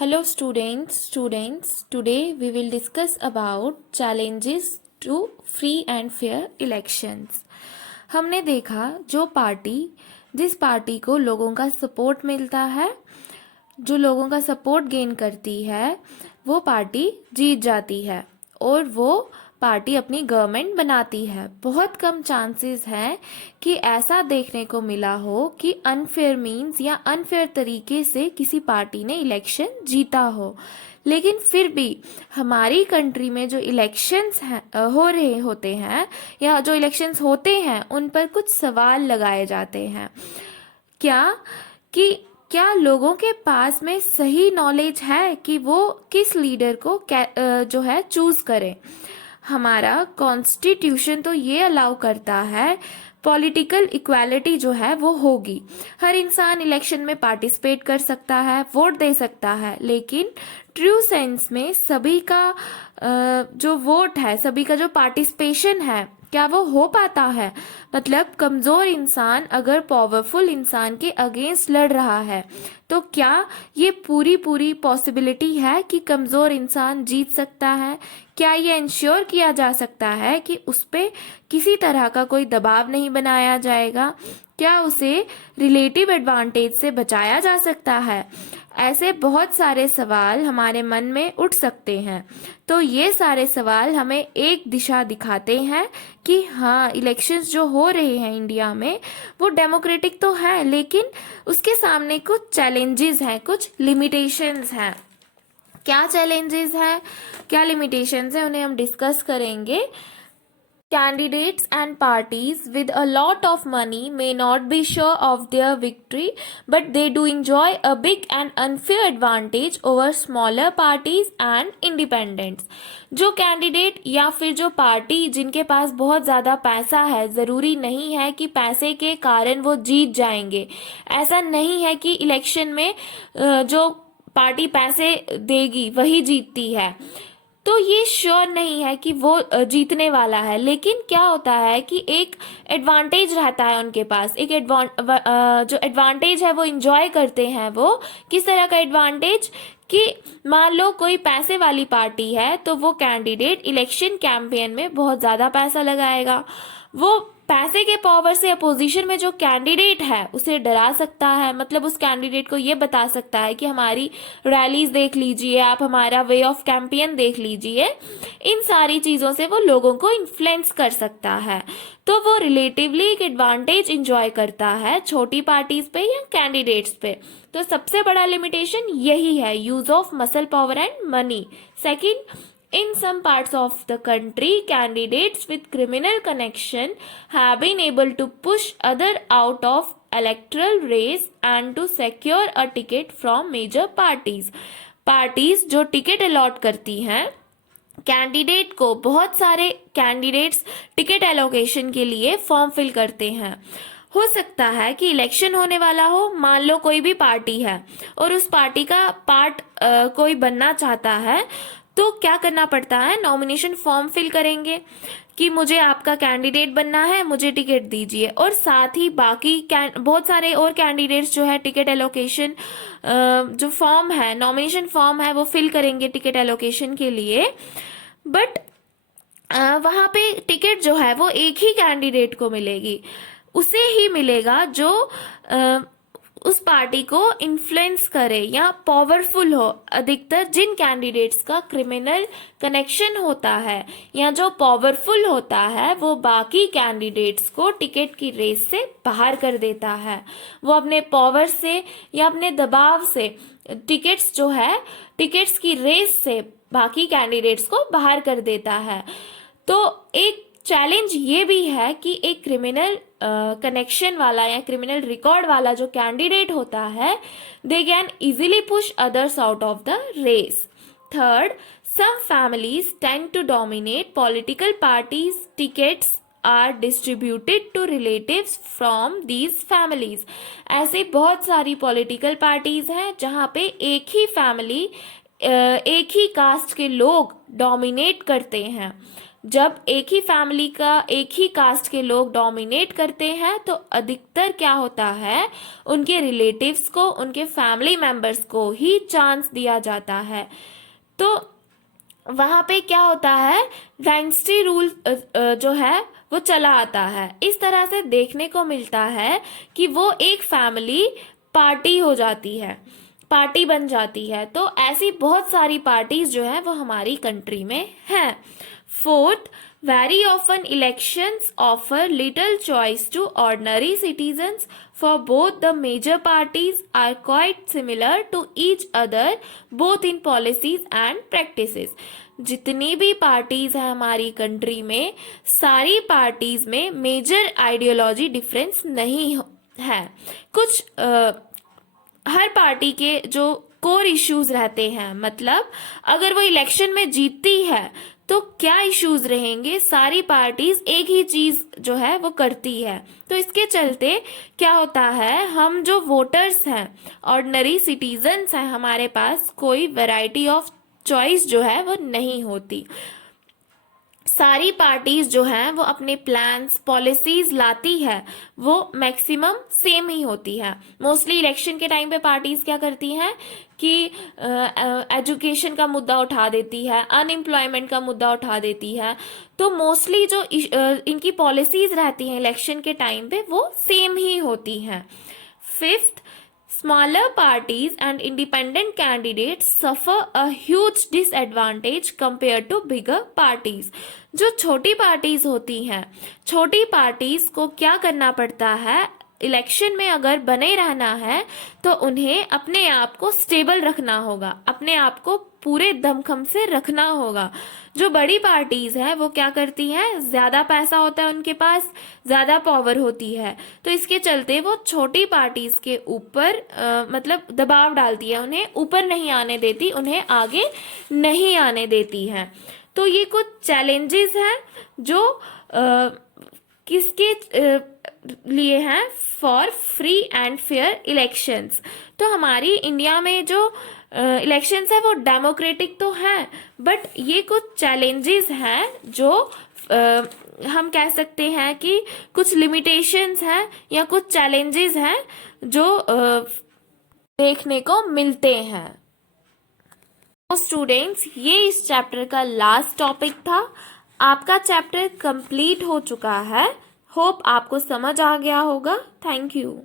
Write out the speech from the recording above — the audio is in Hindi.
Hello students. Today we will discuss about challenges to free and fair elections. हमने देखा जिस पार्टी को लोगों का सपोर्ट मिलता है, जो लोगों का सपोर्ट गेन करती है, वो पार्टी जीत जाती है और वो पार्टी अपनी गवर्नमेंट बनाती है। बहुत कम चांसेस हैं कि ऐसा देखने को मिला हो कि अनफेयर मीन्स या अनफेयर तरीके से किसी पार्टी ने इलेक्शन जीता हो। लेकिन फिर भी हमारी कंट्री में जो इलेक्शंस हो रहे होते हैं या जो इलेक्शंस होते हैं उन पर कुछ सवाल लगाए जाते हैं। क्या लोगों के पास में सही नॉलेज है कि वो किस लीडर को जो है चूज करें। हमारा कॉन्स्टिट्यूशन तो ये अलाउ करता है पॉलिटिकल इक्वालिटी जो है वो होगी, हर इंसान इलेक्शन में पार्टिसिपेट कर सकता है, वोट दे सकता है, लेकिन ट्रू सेंस में सभी का जो वोट है, सभी का जो पार्टिसिपेशन है, क्या वो हो पाता है। मतलब कमज़ोर इंसान अगर पावरफुल इंसान के अगेंस्ट लड़ रहा है तो क्या ये पूरी पॉसिबिलिटी है कि कमज़ोर इंसान जीत सकता है। क्या ये इंश्योर किया जा सकता है कि उस पर किसी तरह का कोई दबाव नहीं बनाया जाएगा। क्या उसे रिलेटिव एडवांटेज से बचाया जा सकता है। ऐसे बहुत सारे सवाल हमारे मन में उठ सकते हैं। तो ये सारे सवाल हमें एक दिशा दिखाते हैं कि हाँ, इलेक्शंस जो हो रहे हैं इंडिया में वो डेमोक्रेटिक तो हैं, लेकिन उसके सामने कुछ चैलेंजेस हैं, कुछ लिमिटेशंस हैं। क्या चैलेंजेस हैं, क्या लिमिटेशंस हैं, उन्हें हम डिस्कस करेंगे। Candidates and parties with a lot of money may not be sure of their victory, but they do enjoy a big and unfair advantage over smaller parties and independents. जो कैंडिडेट या फिर जो पार्टी जिनके पास बहुत ज़्यादा पैसा है, ज़रूरी नहीं है कि पैसे के कारण वो जीत जाएंगे। ऐसा नहीं है कि इलेक्शन में जो पार्टी पैसे देगी वही जीतती है, तो ये श्योर नहीं है कि वो जीतने वाला है। लेकिन क्या होता है कि एक एडवांटेज रहता है उनके पास, एक जो एडवांटेज है वो इंजॉय करते हैं। वो किस तरह का एडवांटेज कि मान लो कोई पैसे वाली पार्टी है तो वो कैंडिडेट इलेक्शन कैंपेन में बहुत ज़्यादा पैसा लगाएगा। वो पैसे के पावर से अपोजिशन में जो कैंडिडेट है उसे डरा सकता है। मतलब उस कैंडिडेट को ये बता सकता है कि हमारी रैलीज देख लीजिए, आप हमारा वे ऑफ कैंपेन देख लीजिए। इन सारी चीज़ों से वो लोगों को इन्फ्लुएंस कर सकता है, तो वो रिलेटिवली एक एडवांटेज इंजॉय करता है छोटी पार्टीज पे या कैंडिडेट्स पे। तो सबसे बड़ा लिमिटेशन यही है, use of muscle power and money. Second, in some parts of the country, candidates with criminal connection have been able to push other out of electoral race and to secure a ticket from major parties. Parties जो टिकट अलॉट करती हैं कैंडिडेट को, बहुत सारे कैंडिडेट्स टिकट एलोकेशन के लिए फॉर्म फिल करते हैं। हो सकता है कि इलेक्शन होने वाला हो, मान लो कोई भी पार्टी है और उस पार्टी का पार्ट कोई बनना चाहता है, तो क्या करना पड़ता है, नॉमिनेशन फॉर्म फिल करेंगे कि मुझे आपका कैंडिडेट बनना है, मुझे टिकट दीजिए। और साथ ही बाकी बहुत सारे और कैंडिडेट्स जो है टिकट एलोकेशन जो फॉर्म है, नॉमिनेशन फॉर्म है, वो फिल करेंगे टिकट एलोकेशन के लिए। बट वहाँ पे टिकट जो है वो एक ही कैंडिडेट को मिलेगी, उसे ही मिलेगा जो उस पार्टी को इन्फ्लुएंस करे या पावरफुल हो। अधिकतर जिन कैंडिडेट्स का क्रिमिनल कनेक्शन होता है या जो पावरफुल होता है वो बाकी कैंडिडेट्स को टिकट की रेस से बाहर कर देता है। वो अपने पावर से या अपने दबाव से टिकट्स की रेस से बाकी कैंडिडेट्स को बाहर कर देता है। तो एक चैलेंज ये भी है कि एक क्रिमिनल कनेक्शन वाला या क्रिमिनल रिकॉर्ड वाला जो कैंडिडेट होता है, they can easily push others out of the race. Third, some families tend to dominate political parties, tickets are distributed to relatives from these families. ऐसे बहुत सारी पॉलिटिकल पार्टीज हैं जहाँ पे एक ही फैमिली, एक ही कास्ट के लोग डोमिनेट करते हैं। जब एक ही फैमिली का एक ही कास्ट के लोग डोमिनेट करते हैं तो अधिकतर क्या होता है, उनके रिलेटिव्स को, उनके फैमिली मेंबर्स को ही चांस दिया जाता है। तो वहां पे क्या होता है, डायनेस्टी रूल जो है वो चला आता है। इस तरह से देखने को मिलता है कि वो एक फैमिली पार्टी हो जाती है, पार्टी बन जाती है। तो ऐसी बहुत सारी पार्टीज जो है वो हमारी कंट्री में हैं। Fourth, very often elections offer little choice to ordinary citizens, for both the major parties are quite similar to each other both in policies and practices। जितनी भी पार्टीज है हमारी कंट्री में, सारी पार्टीज में मेजर आइडियोलॉजी डिफरेंस नहीं है। कुछ हर पार्टी के जो कोर इश्यूज रहते हैं, मतलब अगर वो इलेक्शन में जीतती है तो क्या इश्यूज रहेंगे, सारी पार्टीज एक ही चीज जो है वो करती है। तो इसके चलते क्या होता है, हम जो वोटर्स हैं, ऑर्डिनरी सिटीजन्स हैं, हमारे पास कोई वैरायटी ऑफ चॉइस जो है वो नहीं होती। सारी पार्टीज जो हैं वो अपने प्लान्स, पॉलिसीज लाती है, वो मैक्सिमम सेम ही होती है। मोस्टली इलेक्शन के टाइम पे पार्टीज क्या करती हैं कि एजुकेशन का मुद्दा उठा देती है, अनएम्प्लॉयमेंट का मुद्दा उठा देती है। तो मोस्टली जो इनकी पॉलिसीज रहती हैं इलेक्शन के टाइम पे वो सेम ही होती हैं। Fifth, smaller parties and independent candidates suffer a huge disadvantage compared to bigger parties। जो छोटी पार्टीज होती हैं, छोटी पार्टीज को क्या करना पड़ता है, इलेक्शन में अगर बने रहना है तो उन्हें अपने आप को स्टेबल रखना होगा, अपने आप को पूरे दमखम से रखना होगा। जो बड़ी पार्टीज है वो क्या करती हैं, ज्यादा पैसा होता है उनके पास, ज्यादा पावर होती है, तो इसके चलते वो छोटी पार्टीज के ऊपर मतलब दबाव डालती है, उन्हें ऊपर नहीं आने देती, उन्हें आगे नहीं आने देती है। तो ये कुछ चैलेंजेस हैं जो किसके लिए हैं, for free and fair elections. तो हमारी इंडिया में जो इलेक्शंस है वो डेमोक्रेटिक तो हैं, बट ये कुछ चैलेंजेस हैं जो हम कह सकते हैं कि कुछ लिमिटेशंस हैं या कुछ चैलेंजेस हैं जो देखने को मिलते हैं। तो स्टूडेंट्स, ये इस चैप्टर का लास्ट टॉपिक था। आपका चैप्टर कंप्लीट हो चुका है। होप आपको समझ आ गया होगा। Thank you.